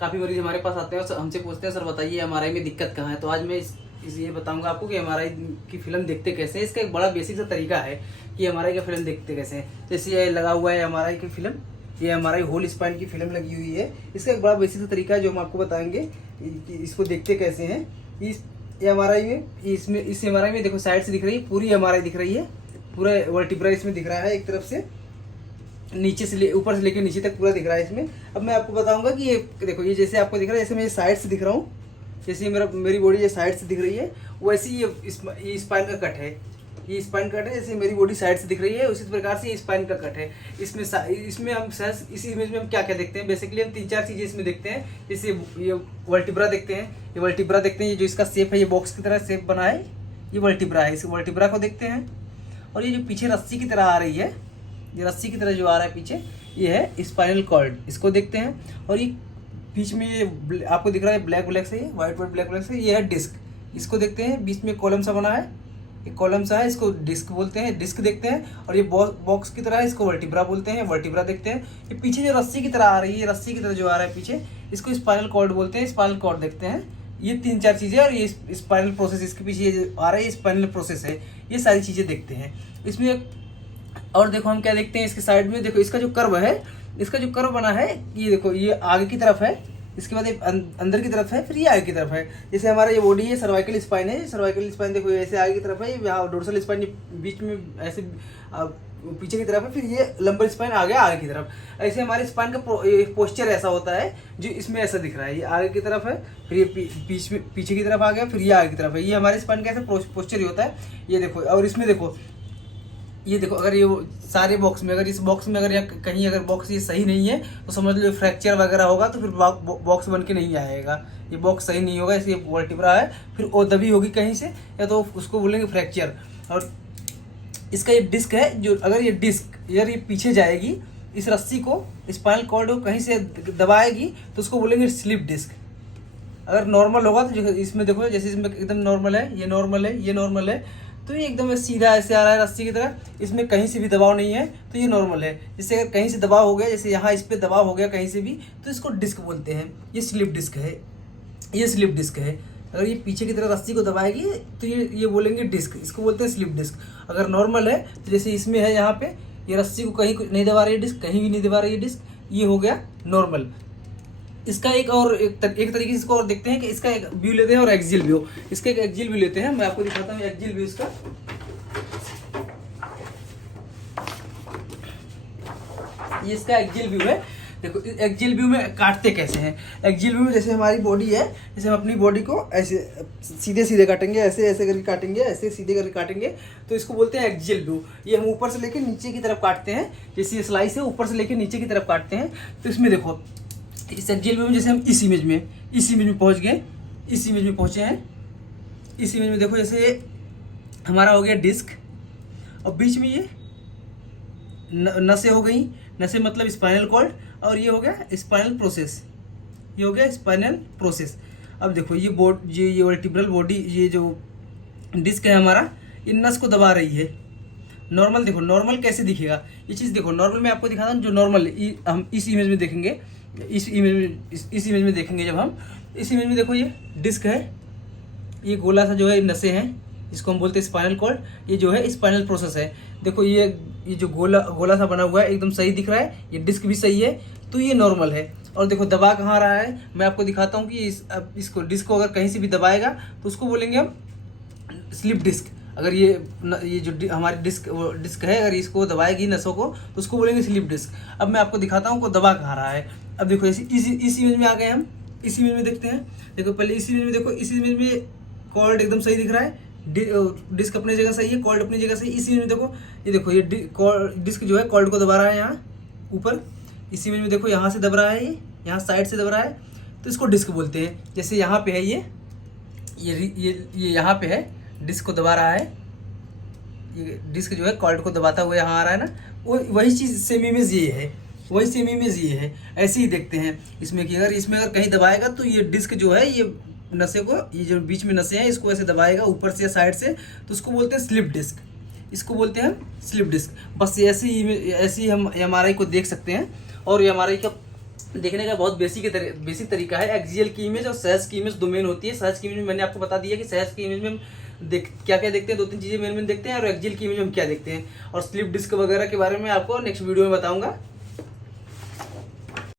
काफ़ी मरीज हमारे पास आते हैं और हमसे पूछते हैं सर बताइए एमआरआई में दिक्कत कहाँ है। तो आज मैं ये बताऊंगा आपको कि एमआरआई की फिल्म देखते कैसे हैं। इसका एक बड़ा बेसिक सा तरीका है कि एमआरआई का फिल्म देखते कैसे हैं। जैसे ये लगा हुआ है एमआरआई की फिल्म, ये एमआरआई होल स्पाइन की फिल्म लगी हुई है। इसका एक बड़ा बेसिक सा तरीका है जो हम आपको बताएंगे कि इसको देखते कैसे हैं। इस एमआरआई में इस एमआरआई में देखो साइड से दिख रही है, पूरी एमआरआई दिख रही है, पूरा वर्टिब्रा इसमें दिख रहा है, एक तरफ से नीचे से ऊपर से लेकर नीचे तक पूरा दिख रहा है इसमें। अब मैं आपको बताऊंगा कि ये देखो, ये जैसे आपको दिख रहा है, जैसे मैं साइड से दिख रहा हूँ, जैसे मेरी बॉडी ये साइड से दिख रही है, वैसे ही ये स्पाइन का कट है, ये स्पाइन कट है। जैसे मेरी बॉडी साइड से दिख रही है उसी प्रकार से ये स्पाइन का कट है। इसमें हम सर इस इमेज में हम क्या क्या देखते हैं, बेसिकली हम 3-4 चीज़ें इसमें देखते हैं। जैसे ये वर्टिब्रा देखते हैं, ये वर्टिब्रा देखते हैं, ये जो इसका शेप है, ये बॉक्स की तरह शेप बना है, ये वर्टिब्रा है, इस वर्टिब्रा को देखते हैं। और ये जो पीछे रस्सी की तरह आ रही है, ये रस्सी की तरह जो आ रहा है पीछे, ये है स्पाइनल कॉर्ड, इसको देखते हैं। और ये बीच में ये आपको दिख रहा है ब्लैक से, व्हाइट ब्लैक से, ये है डिस्क, इसको देखते हैं। बीच में कॉलम सा बना है, एक कॉलम सा है, इसको डिस्क बोलते हैं, डिस्क देखते हैं। और ये बॉक्स की तरह है, इसको वर्टिब्रा बोलते हैं, वर्टिब्रा देखते हैं। ये पीछे जो रस्सी की तरह आ रही है, रस्सी की तरह जो आ रहा है पीछे, इसको स्पाइनल कॉर्ड बोलते हैं, स्पाइनल कॉर्ड देखते हैं। ये 3-4 चीज़ें, और ये स्पाइनल प्रोसेस इसके पीछे ये जो आ रहा है, स्पाइनल प्रोसेस है, ये सारी चीज़ें देखते हैं इसमें। और देखो हम क्या देखते हैं इसके साइड में, देखो इसका जो कर्व है, इसका जो कर्व बना है, ये देखो ये आगे की तरफ है, इसके बाद ये अंदर की तरफ है, फिर ये आगे की तरफ है। जैसे हमारा ये बॉडी है, सर्वाइकल स्पाइन है, सर्वाइकल स्पाइन देखो ऐसे आगे की तरफ है, यहाँ डोर्सल स्पाइन बीच में ऐसे पीछे की तरफ है, फिर ये लंबर स्पाइन आ गया आगे की तरफ। ऐसे हमारे स्पाइन का पोस्चर ऐसा होता है जो इसमें ऐसा दिख रहा है, ये आगे की तरफ है, फिर ये पीछे की तरफ आ गया, फिर ये आगे की तरफ है। ये हमारे स्पाइन का ऐसा पोस्चर ही होता है, ये देखो। और इसमें देखो, ये देखो, अगर ये सारे बॉक्स में, अगर इस बॉक्स में अगर कहीं अगर बॉक्स ये सही नहीं है तो समझ लो फ्रैक्चर वगैरह होगा, तो फिर बॉक्स बन के नहीं आएगा, ये बॉक्स सही नहीं होगा, इसलिए वर्टिब्रा है। फिर ओ दबी होगी कहीं से, या तो उसको बोलेंगे फ्रैक्चर। और इसका ये डिस्क है, जो अगर ये डिस्क यार ये पीछे जाएगी, इस रस्सी को, स्पाइनल कॉर्ड को कहीं से दबाएगी, तो उसको बोलेंगे स्लिप डिस्क। अगर नॉर्मल होगा तो इसमें देखो, जैसे इसमें एकदम नॉर्मल है, ये नॉर्मल है, ये नॉर्मल है, तो ये एकदम सीधा ऐसे आ रहा है रस्सी की तरह, इसमें कहीं से भी दबाव नहीं है, तो ये नॉर्मल है। जैसे अगर कहीं से दबाव हो गया, जैसे यहाँ इस पर दबाव हो गया कहीं से भी, तो इसको डिस्क बोलते हैं, ये स्लिप डिस्क है, ये स्लिप डिस्क है। अगर ये पीछे की तरह रस्सी को दबाएगी तो ये बोलेंगे डिस्क, इसको बोलते हैं स्लिप डिस्क। अगर नॉर्मल है तो जैसे इसमें है, यहाँ पे ये रस्सी को कहीं नहीं दबा रही है डिस्क, कहीं भी नहीं दबा रही है डिस्क, ये हो गया नॉर्मल। इसका एक तरीके से इसको और देखते हैं कि इसका एक व्यू लेते हैं, और एक्सियल व्यू, इसका एक एक्सियल व्यू लेते हैं। मैं आपको दिखाता हूँ एक्सियल व्यू इसका। ये इसका एक्सियल व्यू है। देखो एक्सियल व्यू में काटते कैसे हैं। एक्सियल व्यू में जैसे हमारी बॉडी है, जैसे हम अपनी बॉडी को ऐसे सीधे सीधे काटेंगे, ऐसे ऐसे करके काटेंगे, ऐसे सीधे करके काटेंगे, तो इसको बोलते हैं एक्सियल व्यू। ये हम ऊपर से लेकर नीचे की तरफ काटते हैं, जैसे ये स्लाइस है, ऊपर से लेकर नीचे की तरफ काटते हैं। तो इसमें देखो, इस एक्सियल व्यू में जैसे हम इस इमेज में पहुंच गए, इस इमेज में पहुंचे हैं। इस इमेज में देखो, जैसे हमारा हो गया डिस्क, और बीच में ये नसें हो गई, नसें मतलब स्पाइनल कॉर्ड, और ये हो गया स्पाइनल प्रोसेस, ये हो गया स्पाइनल प्रोसेस। अब देखो ये वर्टिब्रल बॉडी, ये जो डिस्क है हमारा, ये नस को दबा रही है। नॉर्मल देखो, नॉर्मल कैसे दिखेगा ये चीज़ देखो। नॉर्मल मैं आपको दिखाता हूँ जो नॉर्मल हम इस इमेज में देखेंगे, इस इमेज में देखेंगे जब हम इस इमेज में देखो, ये डिस्क है, ये गोला सा जो है नसें हैं, इसको हम बोलते हैं स्पाइनल कॉर्ड, ये जो है स्पाइनल प्रोसेस है। देखो ये जो गोला सा बना हुआ है एकदम सही दिख रहा है, ये डिस्क भी सही है, तो ये नॉर्मल है। और देखो दबा कहाँ रहा है, मैं आपको दिखाता हूँ कि इसको डिस्क को अगर कहीं से भी दबाएगा तो उसको बोलेंगे हम स्लिप डिस्क। अगर ये जो हमारी डिस्क है, अगर इसको दबाएगी नसों को, तो उसको बोलेंगे स्लिप डिस्क। अब मैं आपको दिखाता हूँ को दबा कहाँ रहा है। अब देखो इस इमेज में आ गए हम, इस इमेज में देखते हैं। देखो पहले इस इमेज में देखो, इस इमेज में कॉर्ड एकदम सही दिख रहा है, डिस्क अपनी जगह सही है, कॉर्ड अपनी जगह सही। इस इमेज में देखो, ये देखो ये डिस्क जो है कॉर्ड को दबा रहा है यहाँ ऊपर। इस इमेज में देखो यहाँ से दब रहा है, ये यहाँ साइड से दब रहा है, तो इसको डिस्क बोलते हैं। जैसे यहाँ पे है ये यहाँ पे है, डिस्क को दबा रहा है, ये डिस्क जो है कॉर्ड को दबाता हुआ यहाँ आ रहा है ना, वही चीज़ सेम इमेज ये है, वही सेम इमेज ये है। ऐसे ही देखते हैं इसमें कि अगर कहीं दबाएगा तो ये डिस्क जो है, ये नसें को, ये जो बीच में नसें हैं इसको ऐसे दबाएगा ऊपर से या साइड से, तो उसको बोलते हैं स्लिप डिस्क, इसको बोलते हैं स्लिप डिस्क। बस ऐसे ही हम एमआरआई को देख सकते हैं। और एमआरआई का देखने का बहुत बेसिक तरीका है। एक्सियल की इमेज और सहज की इमेज दो मेन होती है। सहज की इमेज में मैंने आपको बता दिया कि सहज की इमेज में हम क्या क्या देखते हैं, 2-3 चीज़ें मेन देखते हैं, और एक्सियल की इमेज में हम क्या देखते हैं, और स्लिप डिस्क वगैरह के बारे में आपको नेक्स्ट वीडियो में बताऊंगा।